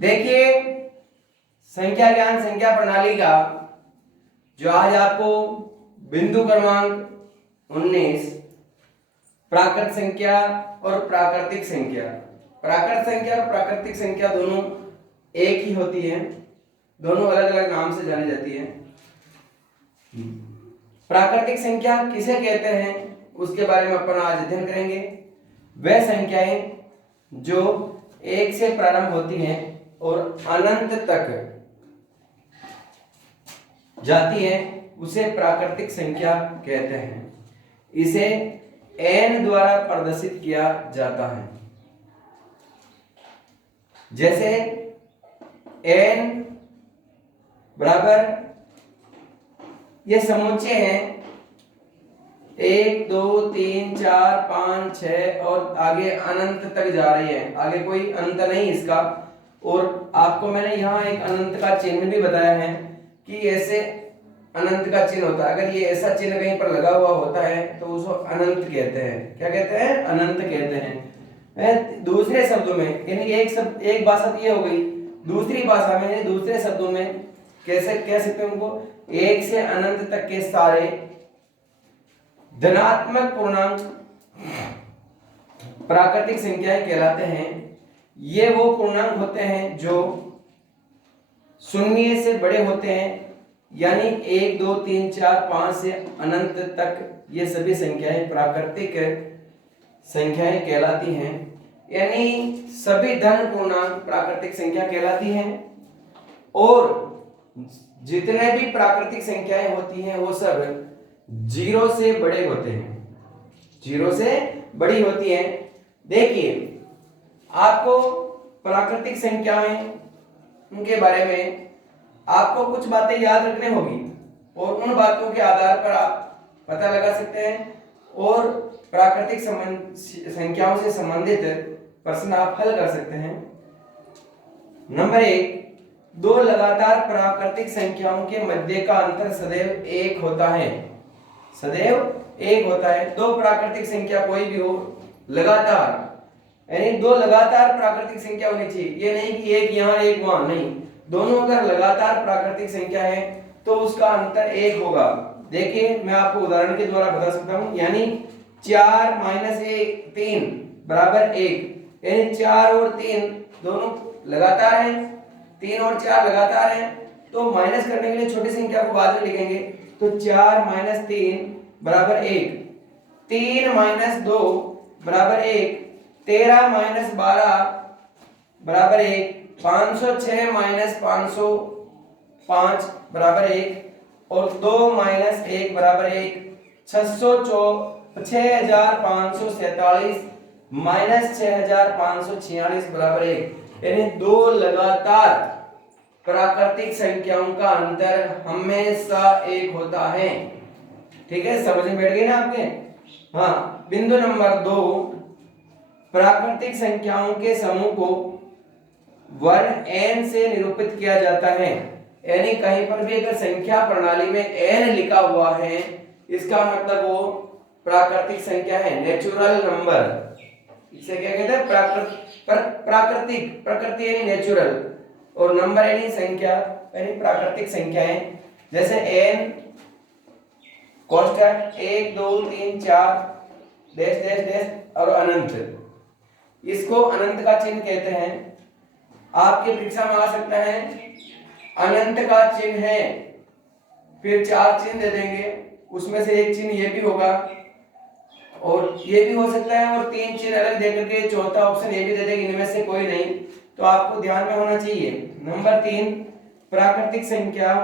देखिए, संख्या ज्ञान संख्या प्रणाली का जो आज आपको बिंदु क्रमांक 19 प्राकृत संख्या और प्राकृतिक संख्या, प्राकृत संख्या और प्राकृतिक संख्या दोनों एक ही होती है, दोनों अलग अलग नाम से जानी जाती है। प्राकृतिक संख्या किसे कहते हैं उसके बारे में अपन आज अध्ययन करेंगे। वह संख्याएं जो एक से प्रारंभ होती हैं और अनंत तक जाती हैं उसे प्राकृतिक संख्या कहते हैं। इसे n द्वारा प्रदर्शित किया जाता है। जैसे n बराबर ये समुच्चय हैं 1 2 3 4 5 6 और आगे अनंत तक जा रही है, आगे कोई अंत नहीं इसका। और आपको मैंने यहाँ एक अनंत का चिन्ह भी बताया है कि ऐसे अनंत का चिन्ह होता है। अगर ये ऐसा चिन्ह कहीं पर लगा हुआ होता है तो उसको अनंत कहते हैं। क्या कहते हैं? अनंत कहते हैं। दूसरे शब्दों में यानी एक भाषा तो ये हो गई, दूसरी भाषा में दूसरे शब्दों में कैसे कह सकते हैं उनको, एक से अनंत तक के सारे धनात्मक पूर्णांक प्राकृतिक संख्याएं कहलाते हैं। ये वो पूर्णांक होते हैं जो शून्य से बड़े होते हैं, यानी 1 2 3 4 5 से अनंत तक ये सभी संख्याएं प्राकृतिक संख्याएं कहलाती हैं। यानी सभी धन पूर्णांक प्राकृतिक संख्या कहलाती हैं और जितने भी प्राकृतिक संख्याएं होती हैं वो सब 0 से बड़े होते हैं, 0 से बड़ी होती हैं। देखिए, आपको प्राकृतिक संख्याएं उनके बारे में आपको कुछ बातें याद रखने होगी और उन बातों के आधार पर आप पता लगा सकते हैं और प्राकृतिक संख्याओं से संबंधित प्रश्न आप हल कर सकते हैं। नंबर 1, दो लगातार प्राकृतिक संख्याओं के मध्य का अंतर सदैव 1 होता है। सदैव 1 होता है। दो प्राकृतिक संख्या कोई भी हो लगातार, यानी दो लगातार प्राकृतिक संख्या होनी चाहिए। ये नहीं कि एक यहाँ एक वहां, नहीं, दोनों अगर लगातार प्राकृतिक संख्या है तो उसका अंतर 1 होगा। देखिए, मैं आपको उदाहरण के द्वारा बता सकता हूं, यानी 4 - 3 बराबर 1, यानी 4 और 3 दोनों लगातार हैं, 3 और 4 लगातार हैं। तो माइनस करने के लिए छोटी संख्या को बाद में लिखेंगे, तो 4 - 3 बराबर 1, 3 - 2 बराबर 1, 13 - 12 बराबर 1, 506 - 505 बराबर 1 और 2 - 1 बराबर 1, 6547 - 6546 बराबर 1। यानी दो लगातार प्राकृतिक संख्याओं का अंतर हमेशा 1 होता है। ठीक है, समझ में बैठ गई ना आपके? हाँ, बिंदु नंबर 2, प्राकृतिक संख्याओं के समूह को वर्ण n से निरूपित किया जाता है। यानी कहीं पर भी अगर संख्या प्रणाली में n लिखा हुआ है, इसका मतलब वो प्राकृतिक संख्या है, नेचुरल नंबर। इसे क्या कहते हैं? प्राकृतिक, प्रकृति यानी नेचुरल, और नंबर यानी संख्या, यानी प्राकृतिक संख्याएं। जैसे n constant 1 2 3 4 dash dash dash और अनंत, इसको अनंत का चिन्ह कहते हैं। आपके परीक्षा में आ सकता है अनंत का चिन्ह है, फिर 4 चिन्ह दे देंगे, उसमें से एक चिन्ह ये भी होगा और ये भी हो सकता है, और 3 चिन्ह अलग दे करके चौथा ऑप्शन ये भी दे देंगे, इनमें से कोई नहीं। तो आपको ध्यान में होना चाहिए। नंबर 3, प्राकृतिक संख्या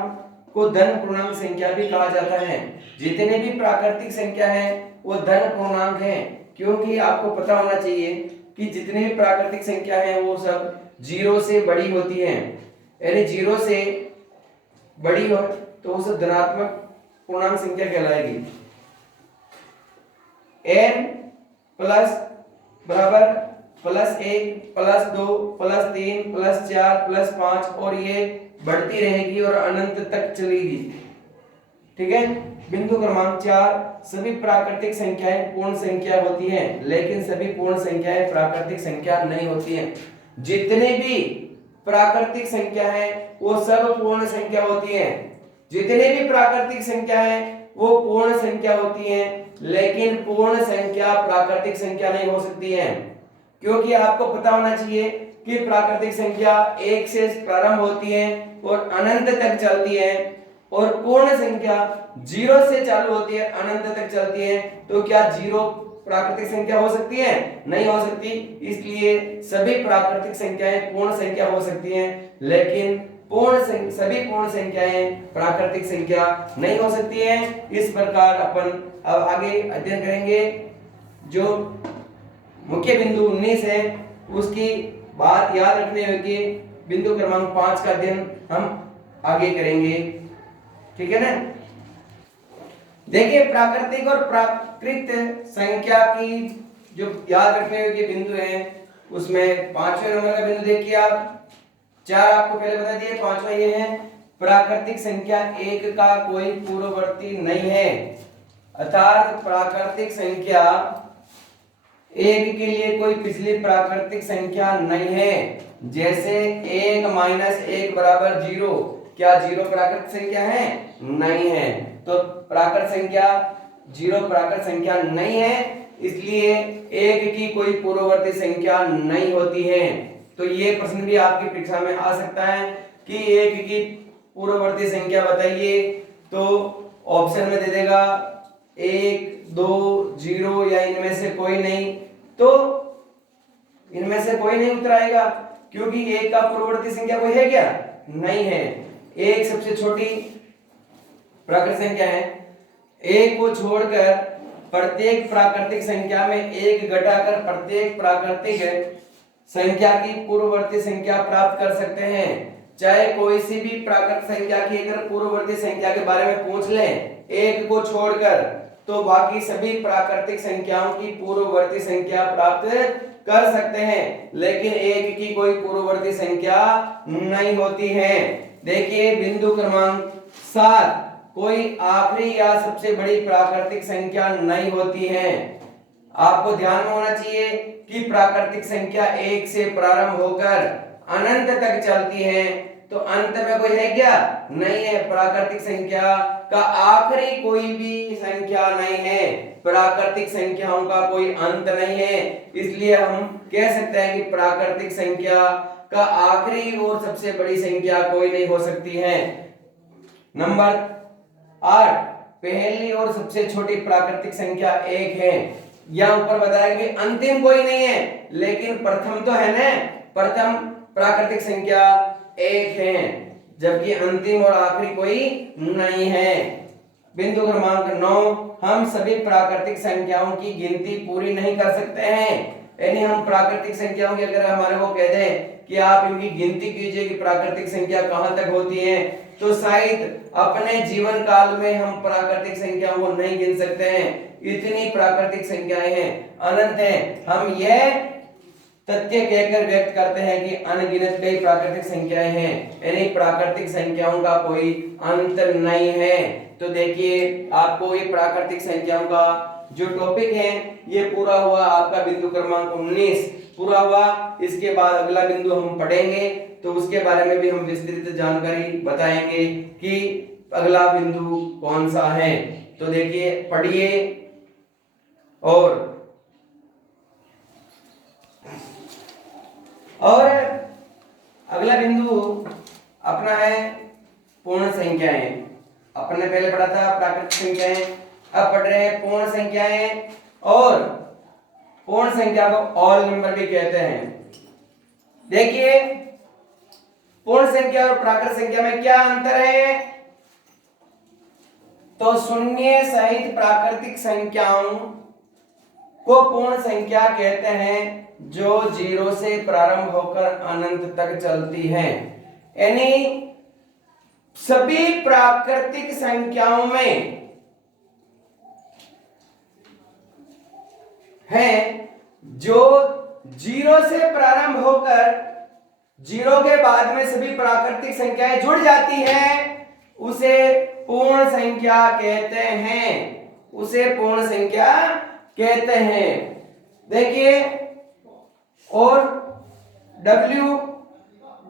को धन पूर्णांक संख्या भी कहा जाता है। जितने भी प्राकृतिक संख्या है वो धन पूर्णांक है, क्योंकि आपको पता होना चाहिए कि जितनी भी प्राकृतिक संख्या है वो सब 0 से बड़ी होती हैं। यानी 0 से बड़ी हो तो वो सब धनात्मक पूर्णांक संख्या कहलाएगी। n प्लस बराबर +1 +2 +3 +4 +5 और ये बढ़ती रहेगी और अनंत तक चलेगी। ठीक है। बिंदु क्रमांक 4, सभी प्राकृतिक संख्याएं पूर्ण संख्या होती हैं, लेकिन सभी पूर्ण संख्याएं प्राकृतिक संख्या नहीं होती हैं। जितने भी प्राकृतिक संख्या है वो सब पूर्ण संख्या होती है। जितने भी प्राकृतिक संख्या है वो पूर्ण संख्या होती है, लेकिन पूर्ण संख्या प्राकृतिक संख्या नहीं हो सकती है। क्योंकि आपको पता होना चाहिए कि प्राकृतिक संख्या 1 से प्रारंभ होती है और अनंत तक चलती है, और पूर्ण संख्या 0 से चालू होती है अनंत तक चलती है। तो क्या 0 प्राकृतिक संख्या हो सकती है? नहीं हो सकती। इसलिए सभी प्राकृतिक संख्याएं पूर्ण संख्या हो सकती हैं, लेकिन सभी पूर्ण संख्याएं प्राकृतिक संख्या नहीं हो सकती हैं। इस प्रकार अपन अब आगे अध्ययन करेंगे। जो मुख्य बिंदु 19 है उसकी बात याद रखने योग्य बिंदु क्रमांक 5 का अध्ययन हम आगे करेंगे, ठीक है ना। देखिए प्राकृतिक और प्राकृत संख्या की जो याद रखने योग्य बिंदु है उसमें 5वें नंबर का बिंदु देखिए आप। 4 आपको पहले बता दिए, 5वां ये है प्राकृतिक संख्या 1 का कोई पूर्ववर्ती नहीं है। अर्थात प्राकृतिक संख्या 1 के लिए कोई पिछली प्राकृतिक संख्या नहीं है। जैसे 1 माइनस 1 बराबर 0, क्या 0 प्राकृतिक संख्या है? नहीं है। तो प्राकृत संख्या 0 प्राकृत संख्या नहीं है, इसलिए 1 की कोई पूर्ववर्ती संख्या नहीं होती है। तो ये प्रश्न भी आपकी परीक्षा में आ सकता है कि 1 की पूर्ववर्ती संख्या बताइए, तो ऑप्शन में दे देगा 1, 2, 0 या इनमें से कोई नहीं। तो इनमें से कोई नहीं उत्तर आएगा, क्योंकि 1 का पूर्ववर्ती संख्या कोई है क्या? नहीं है। 1 सबसे छोटी प्राकृतिक संख्या है। 1 को छोड़कर प्रत्येक प्राकृतिक संख्या में 1 घटाकर प्रत्येक प्राकृतिक संख्या की पूर्ववर्ती संख्या प्राप्त कर सकते हैं। चाहे कोई सी भी प्राकृतिक संख्या की अगर पूर्ववर्ती संख्या के बारे में पूछ लें 1 को छोड़कर, तो बाकी सभी प्राकृतिक संख्याओं की पूर्ववर्ती संख्या प्राप्त कर सकते हैं, लेकिन 1 की कोई पूर्ववर्ती संख्या नहीं होती है। देखिए बिंदु क्रमांक 7, कोई आखिरी या सबसे बड़ी प्राकृतिक संख्या नहीं होती है। आपको ध्यान में होना चाहिए कि प्राकृतिक संख्या 1 से प्रारंभ होकर अनंत तक चलती है, तो अंत में कोई है क्या? नहीं है। प्राकृतिक संख्या का आखिरी कोई भी संख्या नहीं है, प्राकृतिक संख्याओं का कोई अंत नहीं है। इसलिए हम कह सकते हैं कि प्राकृतिक संख्या का आखिरी और सबसे बड़ी संख्या कोई नहीं हो सकती है। नंबर 8, पहली और सबसे छोटी प्राकृतिक संख्या 1 है। यहाँ ऊपर बताया कि अंतिम कोई नहीं है, लेकिन प्रथम तो है ना, प्रथम प्राकृतिक संख्या 1 है, जबकि अंतिम और आखिरी कोई नहीं है। बिंदु क्रमांक 9, हम सभी प्राकृतिक संख्याओं की गिनती पूरी नहीं कर सकते हैं। यानी हम प्राकृतिक संख्याओं की अगर हमारे को कह दें कि आप इनकी गिनती कीजिए कि प्राकृतिक संख्या कहां तक होती है, तो शायद अपने जीवन काल में हम प्राकृतिक संख्याओं को नहीं गिन सकते हैं। इतनी प्राकृतिक संख्याएं हैं, अनंत हैं। हम यह तथ्य कहकर व्यक्त करते हैं कि अनगिनत कई प्राकृतिक संख्याएं हैं, यानी प्राकृतिक संख्याओं का कोई अंत नहीं है। तो देखिए आपको ये प्राकृतिक संख्याओं का जो टॉपिक है ये पूरा हुआ, आपका बिंदु क्रमांक 19 पूरा हुआ। इसके बाद अगला बिंदु हम पढ़ेंगे, तो उसके बारे में भी हम विस्तृत जानकारी बताएंगे कि अगला बिंदु कौन सा है। तो देखिए पढ़िए। और अगला बिंदु अपना है पूर्ण संख्याएं। अपने पहले पढ़ा था प्राकृतिक संख्याएं, अब पढ़ रहे हैं पूर्ण संख्याएं। और पूर्ण संख्या को ऑल नंबर भी कहते हैं। देखिए पूर्ण संख्या और प्राकृत संख्या में क्या अंतर है? तो शून्य सहित प्राकृतिक संख्याओं को पूर्ण संख्या कहते हैं, जो 0 से प्रारंभ होकर अनंत तक चलती हैं। यानी सभी प्राकृतिक संख्याओं में है जो 0 से प्रारंभ होकर 0 के बाद में सभी प्राकृतिक संख्याएं जुड़ जाती हैं, उसे पूर्ण संख्या कहते हैं। उसे पूर्ण संख्या कहते हैं। देखिए और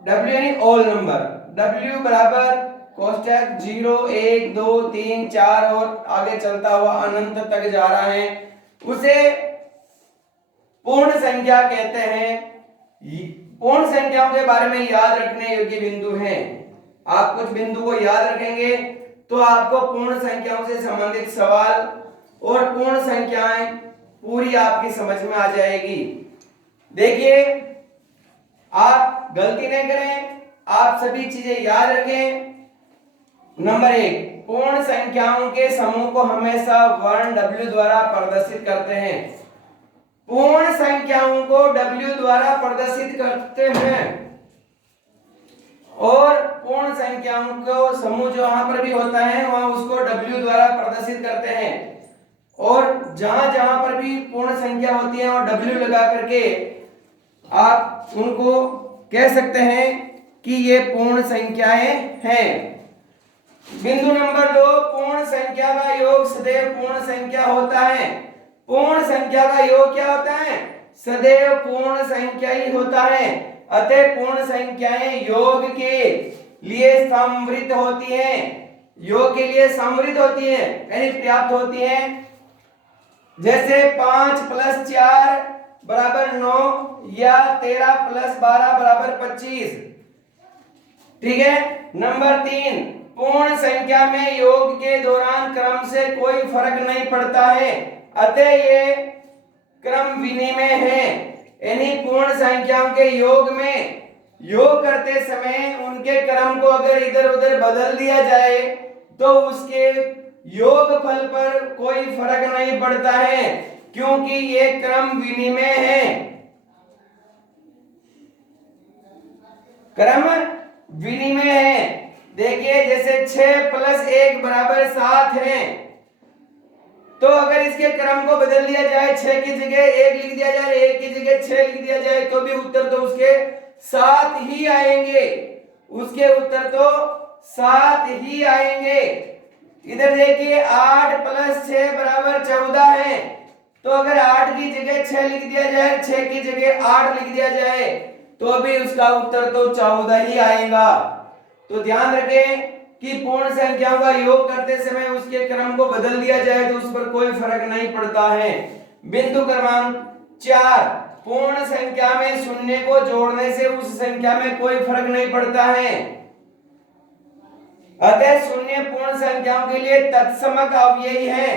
W यानी ऑल नंबर, W बराबर कोष्टक 0 1 2 3 4 और आगे चलता हुआ अनंत तक जा रहा है, उसे पूर्ण संख्या कहते हैं। पूर्ण संख्याओं के बारे में याद रखने योग्य बिंदु हैं। आप कुछ बिंदु को याद रखेंगे तो आपको पूर्ण संख्याओं से संबंधित सवाल और पूर्ण संख्याएं पूरी आपकी समझ में आ जाएगी। देखिए, आप गलती नहीं करें, आप सभी चीजें याद रखें। नंबर 1, पूर्ण संख्याओं के समूह को हमेशा वर्ण W द्वारा प्रदर्शित करते हैं। पूर्ण संख्याओं को W द्वारा प्रदर्शित करते हैं और पूर्ण संख्याओं को समूह जो वहां पर भी होता है वहां उसको W द्वारा प्रदर्शित करते हैं। और जहां जहां पर भी पूर्ण संख्या होती है और W लगा करके आप उनको कह सकते हैं कि ये पूर्ण संख्याएं हैं। बिंदु नंबर 2, पूर्ण संख्या का योग सदैव पूर्ण संख्या होता है। पूर्ण संख्या का योग क्या होता है? सदैव पूर्ण संख्या ही होता है। अतः पूर्ण संख्याएं योग के लिए समृद्ध होती हैं। योग के लिए समृद्ध होती हैं यानी पर्याप्त होती हैं। जैसे 5 + 4 बराबर 9 या 13 + 12 बराबर 25। ठीक है। नंबर 3, पूर्ण संख्या में योग के दौरान क्रम से कोई फर्क नहीं पड़ता है, अतः ये क्रम विनिमय है। यानी पूर्ण संख्याओं के योग में योग करते समय उनके क्रम को अगर इधर उधर बदल दिया जाए तो उसके योग फल पर कोई फर्क नहीं पड़ता है, क्योंकि ये क्रम विनिमय है। क्रम विनिमय है। देखिए, जैसे 6 + 1 बराबर 7 है, तो अगर इसके क्रम को बदल दिया जाए, 6 की जगह 1 लिख दिया जाए, 1 की जगह 6 लिख दिया जाए, तो भी उत्तर तो उसके 7 ही आएंगे। उसके उत्तर तो 7 ही आएंगे। इधर देखिए, 8 + 6 बराबर 14 है, तो अगर 8 की जगह 6 लिख दिया जाए, 6 की जगह 8 लिख दिया जाए, तो भी उसका उत्तर तो 14 ही आएगा। तो ध्यान रखें कि पूर्ण संख्याओं का योग करते समय उसके क्रम को बदल दिया जाए तो उस पर कोई फर्क नहीं पड़ता है। बिंदु क्रमांक 4, पूर्ण संख्या में शून्य को जोड़ने से उस संख्या में कोई फर्क नहीं पड़ता है, अतः शून्य पूर्ण संख्याओं के लिए तत्समक अवयवी है।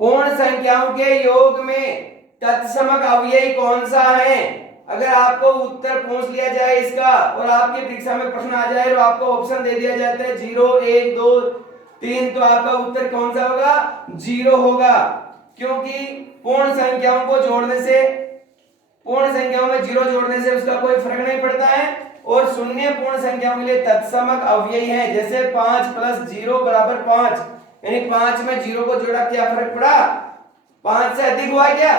पूर्ण संख्याओं के योग में तत्समक अवयवी कौन सा है? अगर आपको उत्तर पूछ लिया जाए इसका और आपकी परीक्षा में प्रश्न आ जाए तो आपको ऑप्शन दे दिया जाता है 0 1 2 3, तो आपका उत्तर कौन सा होगा? 0 होगा, क्योंकि पूर्ण संख्याओं को जोड़ने से, पूर्ण संख्याओं में 0 जोड़ने से उसका कोई फर्क नहीं पड़ता है और शून्य पूर्ण संख्याओं के लिए तत्समक अवयवी है। जैसे 5 + 0 बराबर 5, यानी 5 में 0 को जोड़ा, क्या फर्क पड़ा? 5 से अधिक हुआ क्या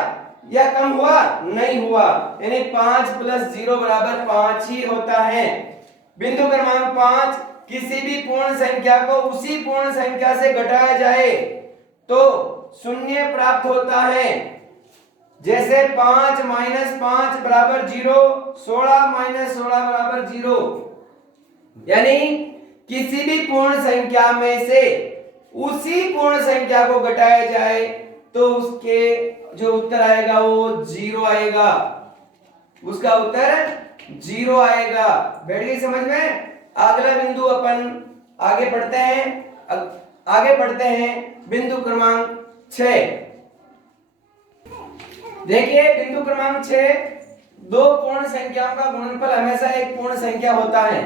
या कम हुआ? नहीं हुआ, यानी 5 + 0 बराबर 5 ही होता है। बिंदु क्रमांक 5, किसी भी पूर्ण संख्या को उसी पूर्ण संख्या से घटाया जाए तो शून्य प्राप्त होता है। जैसे 5 - 5 बराबर 0, 16 - 16 बराबर 0। यानी किसी भी पूर्ण संख्या में से उसी पूर्ण संख्या को घटाया जाए तो उसके जो उत्तर आएगा वो 0 आएगा, उसका उत्तर 0 आएगा। बैठ गई समझ में? अगला बिंदु अपन आगे पढ़ते हैं। बिंदु क्रमांक 6। देखिए, बिंदु क्रमांक 6, दो पूर्ण संख्याओं का गुणनफल हमेशा एक पूर्ण संख्या होता है।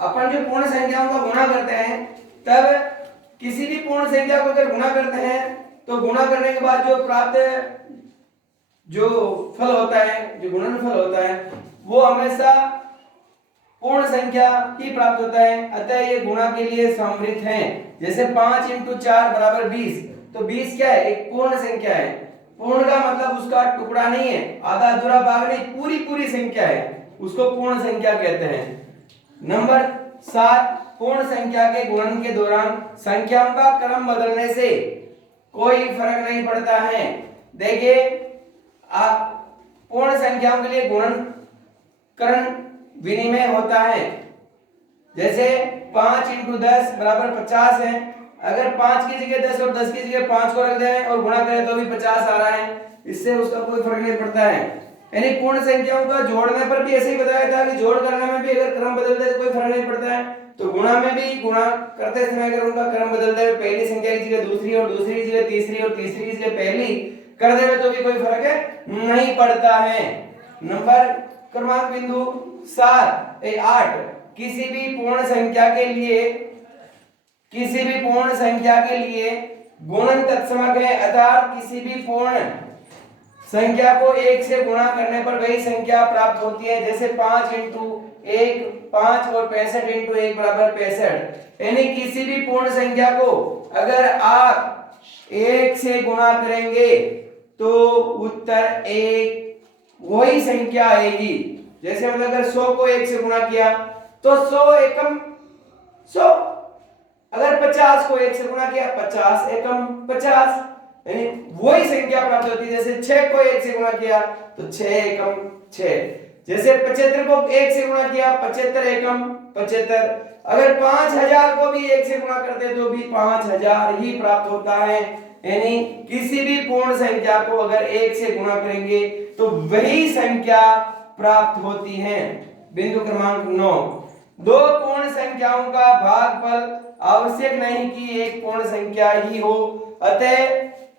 अपन जो पूर्ण संख्याओं का गुणा करते हैं, तब किसी भी पूर्ण संख्या को अगर गुणा करते हैं तो गुणा करने के बाद जो प्राप्त जो फल होता है, जो गुणनफल होता है, वो हमेशा पूर्ण संख्या ही प्राप्त होता है, अतः ये गुणा के लिए समृद्ध है। जैसे 5 × 4 बराबर 20, तो 20 क्या है? एक पूर्ण संख्या है। पूर्ण का मतलब उसका टुकड़ा नहीं है, आधा अधूरा भाग नहीं, पूरी संख्या है, उसको पूर्ण संख्या कहते हैं। नंबर 7, पूर्ण संख्या के गुणन के दौरान संख्याओं का क्रम बदलने से कोई फर्क नहीं पड़ता है। देखिए, आप पूर्ण संख्याओं के लिए गुणनकरण विनिमय होता है। जैसे 5 × 10 बराबर 50 है। अगर 5 की जगह 10 और 10 की जगह 5 को रख दें और गुणा करें तो भी 50 आ रहा है, इससे उसका कोई फर्क नहीं पड़ता है। यानी पूर्ण संख्याओं का जोड़ने पर भी ऐसे ही बताया था कि जोड़ करने में भी अगर क्रम बदलते तो कोई फर्क नहीं पड़ता है, तो गुणा में भी गुणा करते समय अगर उनका क्रम बदलता है, पहली संख्या की जगह दूसरी और दूसरी की जगह तीसरी और तीसरी की जगह पहली कर देवे तो भी कोई फर्क नहीं पड़ता है। नंबर क्रमांक बिंदु 8, किसी भी पूर्ण संख्या के लिए गुणन तत्समक है, अर्थात किसी भी पूर्ण संख्या को 1 से गुणा करने पर वही संख्या प्राप्त होती है। जैसे 5 × 1 5 और 65 × 1 बराबर 65। यानी किसी भी पूर्ण संख्या को अगर आप 1 से गुणा करेंगे तो उत्तर 1 वही संख्या आएगी। जैसे मतलब अगर 100 को 1 से गुणा किया तो 100 एकम 100, अगर 50 को 1 से गुणा किया 50 एकम 50, यानी वही संख्या प्राप्त होती है। जैसे 6 को 1 से गुणा किया तो 6 एकम 6। जैसे 75 को 1 से गुणा किया 75 एकम 75। अगर 5000 को भी 1 से गुणा करते तो भी 5000 ही प्राप्त होता है। यानी किसी भी पूर्ण संख्या को अगर 1 से गुणा करेंगे तो वही संख्या प्राप्त होती है। बिंदु क्रमांक 9, दो पूर्ण संख्याओं का भागफल आवश्यक नहीं कि एक पूर्ण संख्या ही हो, अतः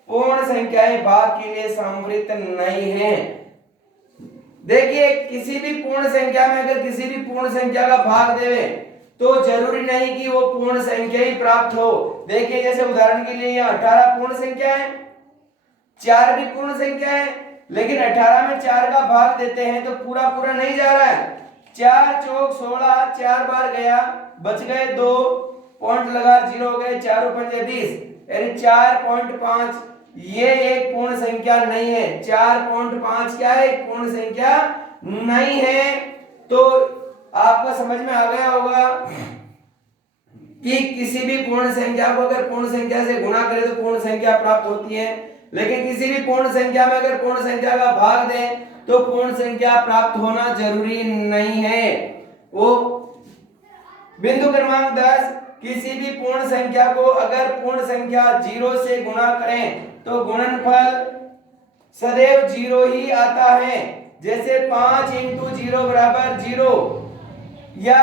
पूर्ण संख्याएं भाग के लिए समर्थित नहीं है। देखिए किसी भी पूर्ण संख्या में अगर किसी भी पूर्ण संख्या का भाग देवे तो जरूरी नहीं कि वो पूर्ण संख्या ही प्राप्त हो। देखिए जैसे उदाहरण के लिए यहाँ 18 पूर्ण संख्या है, 4 भी पूर्ण संख्या है, लेकिन 18 में 4 का भाग देते हैं तो पूरा पूरा नहीं जा रहा है। 4 चौक 16, 4 बार गया, बच गए 2, पॉइंट लगा 0 हो गए, 4 और 5 20, यानी 4.5 ये एक पूर्ण संख्या नहीं है। 4.5 क्या है? एक पूर्ण संख्या नहीं है। तो आपको समझ में आ गया होगा कि किसी भी पूर्ण संख्या को अगर पूर्ण संख्या से गुणा करें तो पूर्ण संख्या प्राप्त होती है, लेकिन किसी भी पूर्ण संख्या में अगर पूर्ण संख्या का भाग दें तो पूर्ण संख्या प्राप्त होना जरूरी नहीं है। वो बिंदु क्रमांक 10, किसी भी पूर्ण संख्या को अगर पूर्ण संख्या 0 से गुणा करें तो गुणनफल सदैव 0 ही आता है। जैसे 5 × 0 बराबर 0 या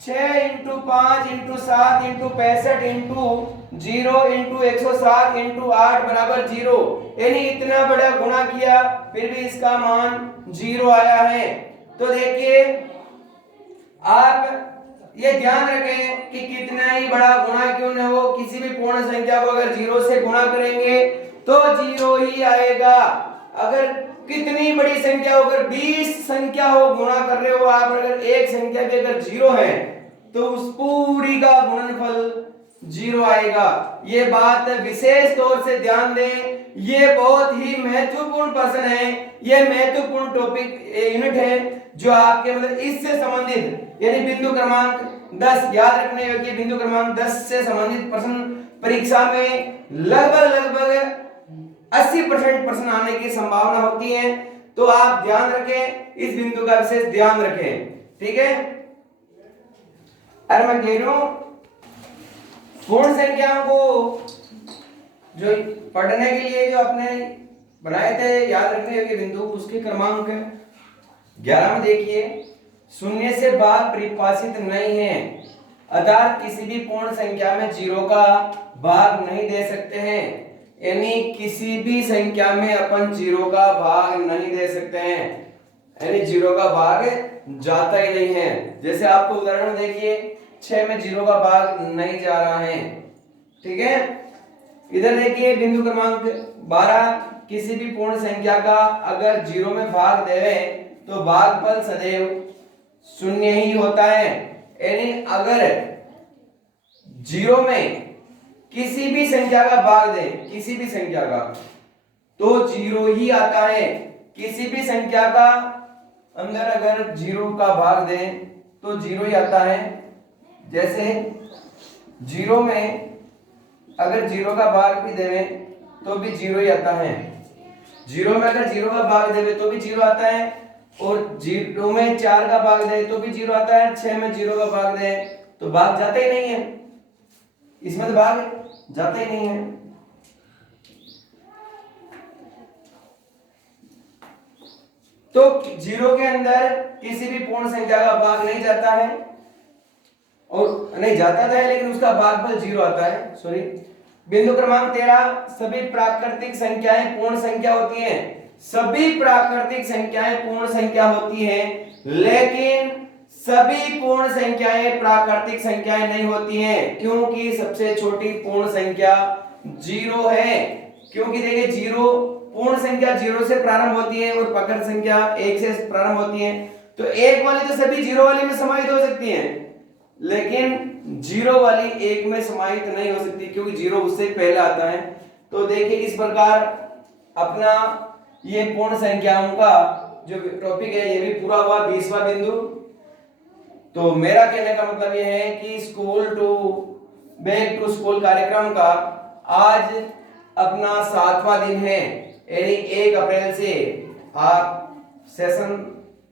6 × 5 × 7 × 65 × 0 × 107 × 8 बराबर 0। यानी इतना बड़ा गुणा किया फिर भी इसका मान 0 आया है। तो देखिए आप ये ध्यान रखें कि कितना ही बड़ा गुणा क्यों न हो, किसी भी पूर्ण संख्या को अगर 0 से गुणा करेंगे तो 0 ही आएगा। अगर कितनी बड़ी संख्या हो, अगर 20 संख्या हो गुणा कर रहे हो आप, अगर एक संख्या भी अगर 0 है तो उस पूरी का गुणनफल 0 आएगा। ये बात विशेष तौर से ध्यान दें, ये बहुत ही महत्वपूर्ण प्रश्न है, ये महत्वपूर्ण टॉपिक यूनिट है जो आपके मतलब इससे संबंधित यानी बिंदु क्रमांक 10 याद रखने योग्य बिंदु क्रमांक 10 से संबंधित प्रश्न परीक्षा में लगभग 80% प्रश्न आने की संभावना होती है। तो आप ध्यान रखें, इस बिंदु का विशेष ध्यान रखें, ठीक है। अरे मैं कह रहा हूं पूर्ण संख्याओं को जो पढ़ने के लिए जो अपने बनाए थे याद रखने योग्य बिंदु, उसके क्रमांक 11 में देखिए, शून्य से भाग परिभाषित नहीं है, अर्थात किसी भी पूर्ण संख्या में 0 का भाग नहीं दे सकते हैं। यानी किसी भी संख्या में अपन 0 का भाग नहीं दे सकते हैं, यानी 0 का भाग जाता ही नहीं है। जैसे आपको उदाहरण में देखिए 6 में 0 का भाग नहीं जा रहा है, ठीक है। इधर देखिए बिंदु क्रमांक 12, किसी भी पूर्ण संख्या का अगर 0 में भाग देवे तो भागफल सदैव 0 ही होता है। यानी अगर 0 में किसी भी संख्या का भाग दे, किसी भी संख्या का, तो 0 ही आता है। किसी भी संख्या का अंदर अगर 0 का भाग दे तो 0 ही आता है। जैसे 0 में अगर 0 का भाग भी देवे तो भी 0 ही आता है। 0 में अगर 0 का भाग देवे तो भी 0 आता है, और 0 में 4 का भाग दे तो भी 0 आता है, 6 में 0 का भाग दे तो भाग जाता ही नहीं है, इसमें तो भाग जाता ही नहीं है। तो 0 के अंदर किसी भी पूर्ण संख्या का भाग नहीं जाता है, और नहीं जाता था लेकिन उसका भागफल 0 आता है, सॉरी। बिंदु क्रमांक 13, सभी प्राकृतिक संख्याएं पूर्ण संख्या होती हैं। सभी प्राकृतिक संख्याएं पूर्ण संख्या होती हैं, लेकिन सभी पूर्ण संख्याएं प्राकृतिक संख्याएं नहीं होती हैं, क्योंकि सबसे छोटी पूर्ण संख्या 0 है। क्योंकि देखिए 0 पूर्ण संख्या 0 से प्रारंभ होती है और प्रकृत संख्या 1 से प्रारंभ होती है, तो 1 वाली तो सभी 0 वाली में समाहित हो सकती है, लेकिन 0 वाली 1 में समाहित नहीं हो सकती, क्योंकि 0 उससे पहले आता है। तो देखिए इस प्रकार अपना ये पूर्ण संख्याओं का जो टॉपिक है ये भी पूरा हुआ, 20वां बिंदु। तो मेरा कहने का मतलब ये है कि school to back to school कार्यक्रम का आज अपना 7वां दिन है, यानी 1 अप्रैल से आप सेशन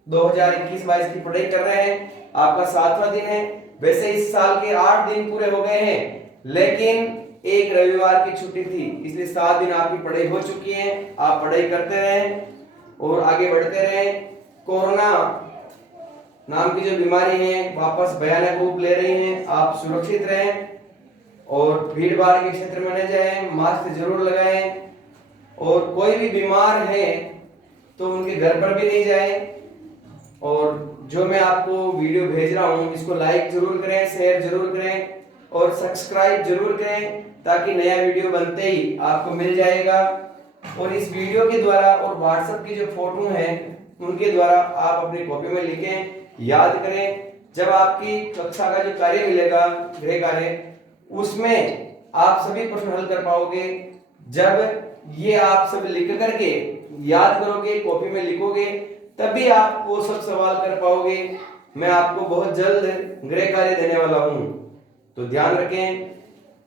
2021-22 की पढ़ाई कर रहे हैं, आपका 7वां दिन है। वैसे इस साल के 8 दिन पूरे हो गए हैं, लेकिन एक रविवार की छुट्टी थी, इसलिए 7 दिन आपकी पढ़ाई हो चुकी है। आप पढ़ाई करते रहें और आगे बढ़ते रहें। कोरोना नाम की जो बीमारी है वापस भयानक रूप ले रही है, आप सुरक्षित रहें और भीड़ भाड़ के क्षेत्र में न जाएं, मास्क जरूर लगाएं, और कोई भी बीमार है तो उनके घर पर भी नहीं जाएं। और जो मैं आपको वीडियो भेज रहा हूं इसको लाइक जरूर करें, शेयर जरूर करें और सब्सक्राइब जरूर करें, ताकि नया वीडियो बनते ही आपको मिल जाएगा। और इस वीडियो के द्वारा और व्हाट्सएप की जो फोटो है उनके द्वारा आप अपनी कॉपी में लिखें, याद करें। जब आपकी कक्षा का जो कार्य मिलेगा गृह कार्य, उसमें आप सभी प्रश्न हल कर पाओगे। जब ये आप सब लिख करके याद करोगे, कॉपी में लिखोगे, तभी आप वो सब सवाल कर पाओगे। मैं आपको बहुत जल्द गृह कार्य देने वाला हूं, तो ध्यान रखें।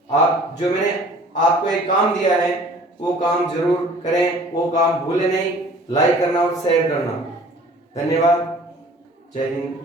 आप जो मैंने आपको एक काम दिया है वो काम जरूर करें, वो काम भूले नहीं। लाइक करना और शेयर करना। धन्यवाद। जय हिंद।